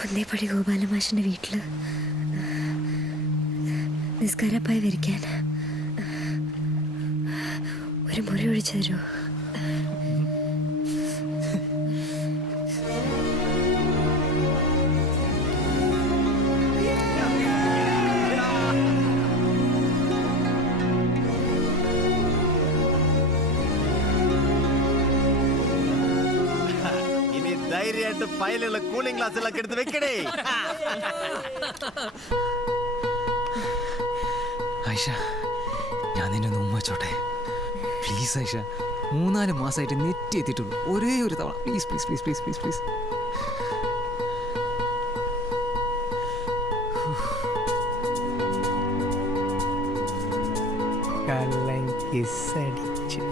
പുന്നേപ്പടി ഗോപാലമാഷിൻ്റെ വീട്ടിൽ നിസ്കാരപ്പായി വരിക്കാൻ ഒരു മുറി ഒഴിച്ചു തരുമോ? ധൈര്യമായിട്ട് ഫയലുള്ള കൂളിംഗ് ഗ്ലാസ്സിലൊക്കെ എടുത്ത് വെക്കണേ. ആയിഷ, ഞാൻ നിന്നെ ഒന്ന് ഉമ്മ വെച്ചോട്ടെ പ്ലീസ്. ആയിഷ, 3-4 മാസമായിട്ട് നെറ്റ് എത്തിയിട്ടുള്ളൂ, ഒരേ ഒരു തവണ please please please please please please. കള്ളൻ കിസ്സടിച്ചു.